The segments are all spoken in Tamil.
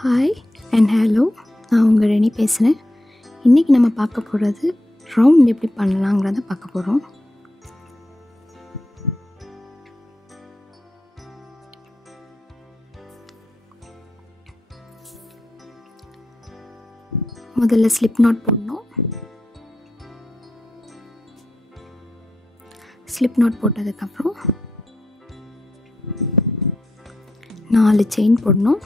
ஹாய் அண்ட் ஹலோ, நான் உங்கள் ரெனி பேசுகிறேன். இன்றைக்கி நம்ம பார்க்க போகிறது ரவுண்ட் எப்படி பண்ணலாங்கிறத பார்க்க போகிறோம். முதல்ல ஸ்லிப் நாட் போடணும். ஸ்லிப் நாட் போட்டதுக்கப்புறம் 4 செயின் போடணும்.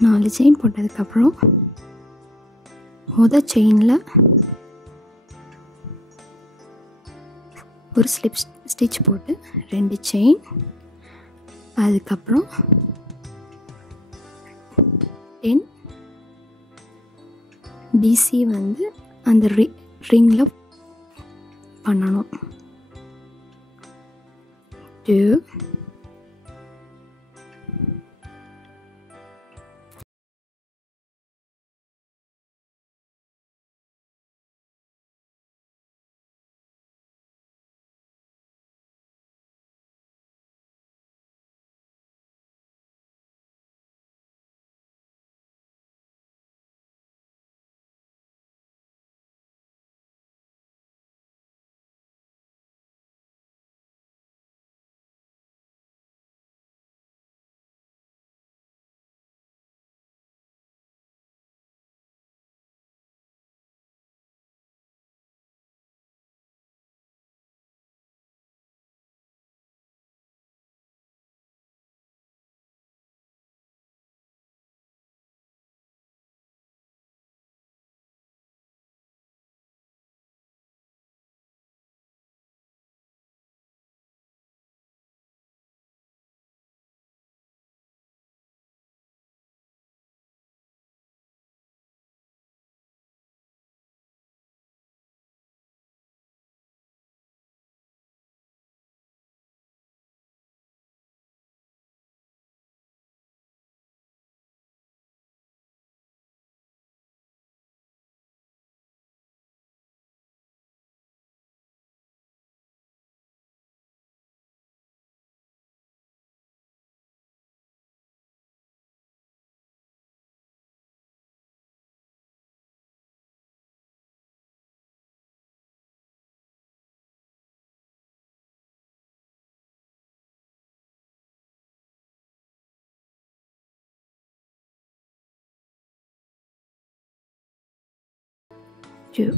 4 செயின் போட்டதுக்கப்புறம் முதல் செயினில் ஒரு ஸ்லிப் ஸ்டிச் போட்டு 2 செயின், அதுக்கப்புறம் 10 பிசி வந்து அந்த ரிங்கில் பண்ணணும். 2 2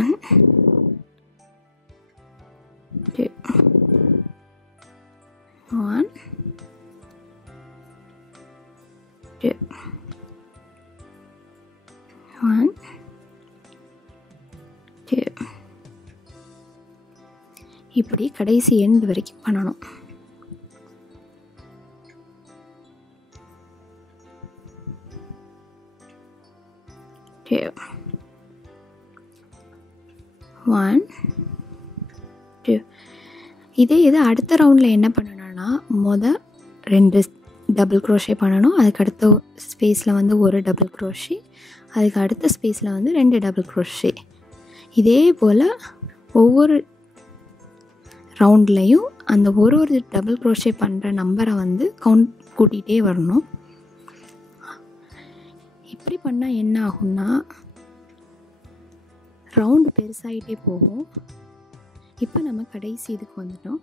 and 2 1 2 1 2. இப்படி கடைசி எண்ட் வரைக்கும் பண்ணணும். One, 2. இது அடுத்த ரவுண்டில் என்ன பண்ணணும்னா, மொதல் 2 டபுள் க்ரோஷே பண்ணணும். அதுக்கு அடுத்த ஸ்பேஸில் வந்து ஒரு டபுள் க்ரோஷே, அதுக்கு அடுத்த ஸ்பேஸில் வந்து 2 டபுள் க்ரோஷே. இதே போல் ஒவ்வொரு ரவுண்ட்லேயும் அந்த ஒரு டபுள் க்ரோஷே பண்ணுற நம்பரை வந்து கவுண்ட் கூட்டிகிட்டே வரணும். இப்படி பண்ணால் என்ன ஆகும்னா, ரவுண்டு பெருசாகிட்டே போகும். இப்போ நம்ம கடைசி இதுக்கு வந்துட்டோம்.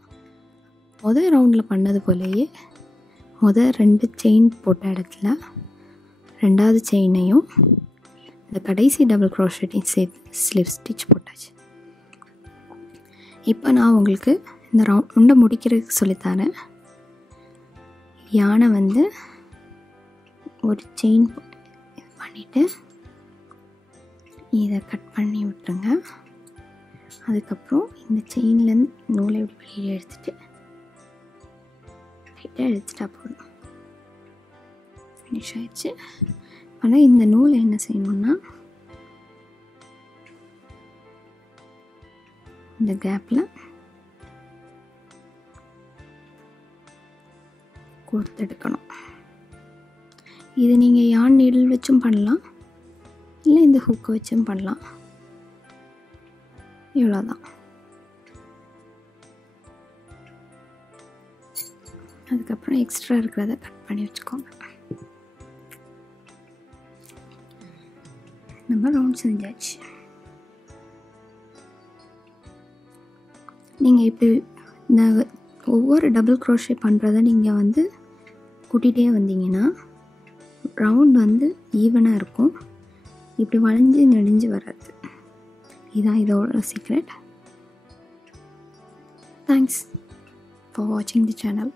முதல் ரவுண்டில் பண்ணது போலயே முதல் 2 செயின் போட்ட இடத்துல 2வது செயினையும் இந்த கடைசி டபுள் க்ரோஷேட்டையும் சேர்த்து ஸ்லிப் ஸ்டிச் போட்டாச்சு. இப்போ நான் உங்களுக்கு இந்த ரவுண்டை முடிக்கிறதுக்கு சொல்லித்தரேன். யானை வந்து ஒரு செயின் பண்ணிவிட்டு இதை கட் பண்ணி விட்டுருங்க. அதுக்கப்புறம் இந்த செயின்லேருந்து நூலை இப்படி வெளியே எடுத்துகிட்டு லைட்டாக எடுத்துட்டா போதும். ஃபினிஷ் ஆகிடுச்சு. ஆனால் இந்த நூலை என்ன செய்யணும்னா, இந்த கேப்பில் கோர்த்தெடுக்கணும். இது நீங்கள் யான் நீடில் வச்சும் பண்ணலாம், இல்லை இல்லை இந்த ஹூக்கை வச்சும் பண்ணலாம். இவ்வளோதான். அதுக்கப்புறம் எக்ஸ்ட்ரா இருக்கிறத கட் பண்ணி வச்சுக்கோங்க. நம்ம ரவுண்ட் செஞ்சாச்சு. நீங்கள் இப்படி ஒவ்வொரு டபுள் க்ரோஷே பண்ணுறத நீங்கள் வந்து கூட்டிகிட்டே வந்தீங்கன்னா ரவுண்ட் வந்து ஈவனாக இருக்கும். இப்படி வளைஞ்சு நெளிஞ்சு வராது. இதுதான் இதோட சீக்ரெட். தேங்க்ஸ் ஃபார் வாட்சிங் தி சேனல்.